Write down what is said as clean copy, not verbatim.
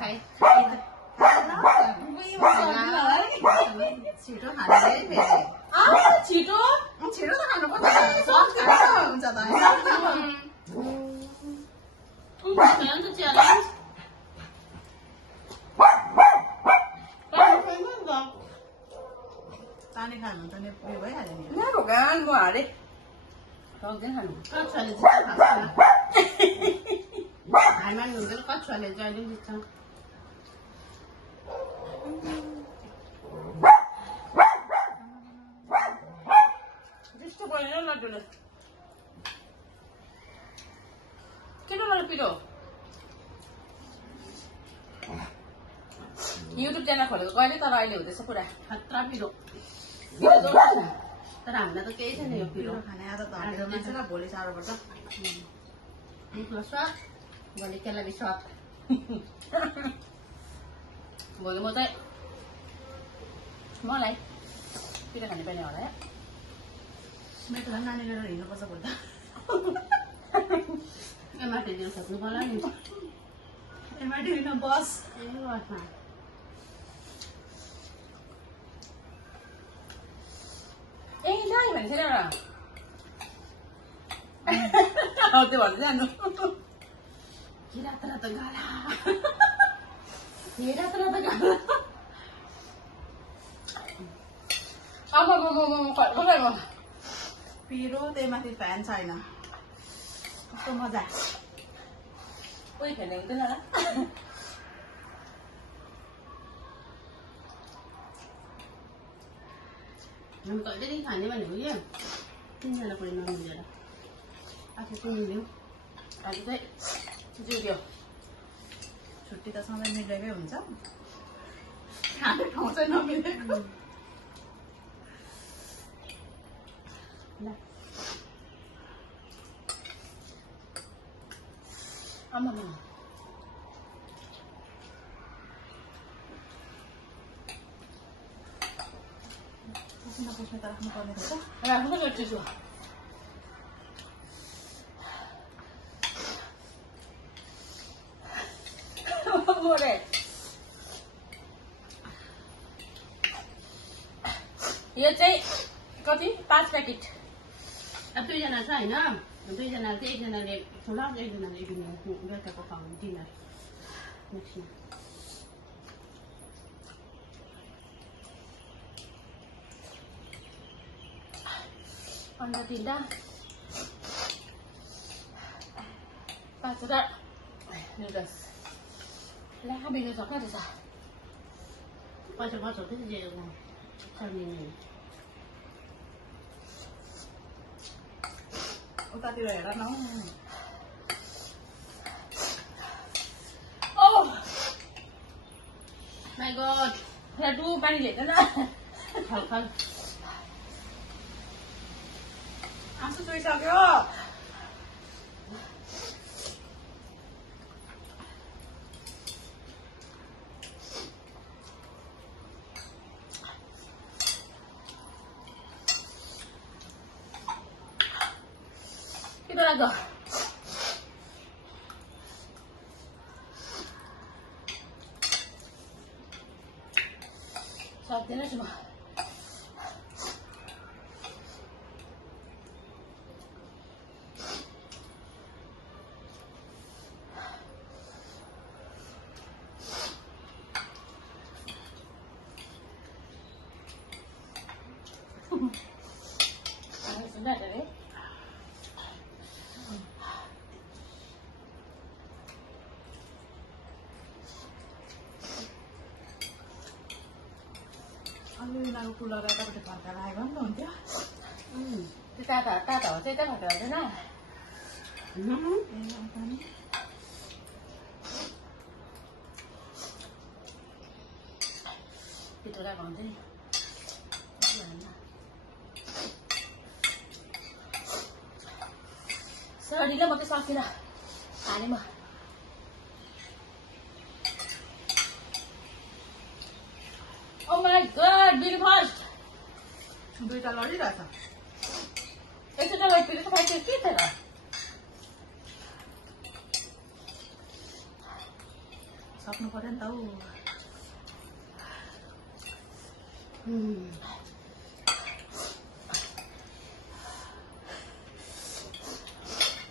खाइ छिटो खाने है फेरि छिटो छिटो त खानुपर्छ सस खान्छ हुन्छ त पानी खानुहुन्छ नि उयो भइहाल्यो नि भगवान म हारे सक्दैन खानु कछुवाले चाहिँ खान्छ हाइमान हुँदैन कछुवाले जहिले दिन्छ त्यस्तो गरेन लड्डुले किन मलाई पिरो युट्युब च्यानल खोलेको कहिले तर अहिले हुँदैछ पुरा खतरा पिरो तर हामीलाई त केही छैन यो पिरो खाने आदत हटेर मान्छेलाई भोलि साह्रो पर्छ स्वाद भोलि केला विश्वास भोलि म चाहिँ मलाई पिरो खाने पर्ने होला है मेरो त नानी लिएर हिँड्नुपर्छ भोलि त एमआरटी दिन सक्नु पर्ला नि एमआरटी दिन बस ए बसमा ए नाइ भने छैन र त्यो भन्दै जानु रातो रातो गाला रातो रातो गाला अब म पिरो त्यही माथि फ्यान छैन कस्तो मजा कोही खेल्ने हुँदैन होला हामी कहिलेदेखि खाने भनेको क्या 3 जना पऱ्यो नमिलेर आज चाहिँ मिल्यो आज चाहिँ जुड्यो छुट्टी त सधैँ मिलेकै हुन्छ खाने ठाउँ चाहिँ नमिलेको आमा पसिना पस्ने त राख्नु पर्ने रहेछ राख्नु पर्छ यो चाहिँ कति 5 प्याकेट अब 2 जना छ हैन 2 जनाले चाहिँ 1 जनाले ठुलो 1 जनाले बेलुकाको खुवाउने डिनर नेक्स्टमा अन्डा 3टा 5,000 नुडल्स ला बिनु सक्छ रहेछ पैसा बचाउँदै दिएको चल्ने उतातिर हेर न ओ माय गॉड लड्डु पानी ल्याइदैन खलखल आँसु चुइसक्यो Kita lagi. सक्दैन cuma. Sudah deh. यिनीहरू कुलर यतापट्टि फर्काएर आयो भने त हुन्थ्यो त्यो ताता ताता हो चाहिँ यता फर्काएर हुँदैन पिटोराको हुन्छ नि सरीले म चाहिँ सकिनँ पानीमा Oh my god, be fast! दुईटा लडिरहेछ एकचोटि लडिपिएर त खाइसक्यो के त sop nó có đến đâu.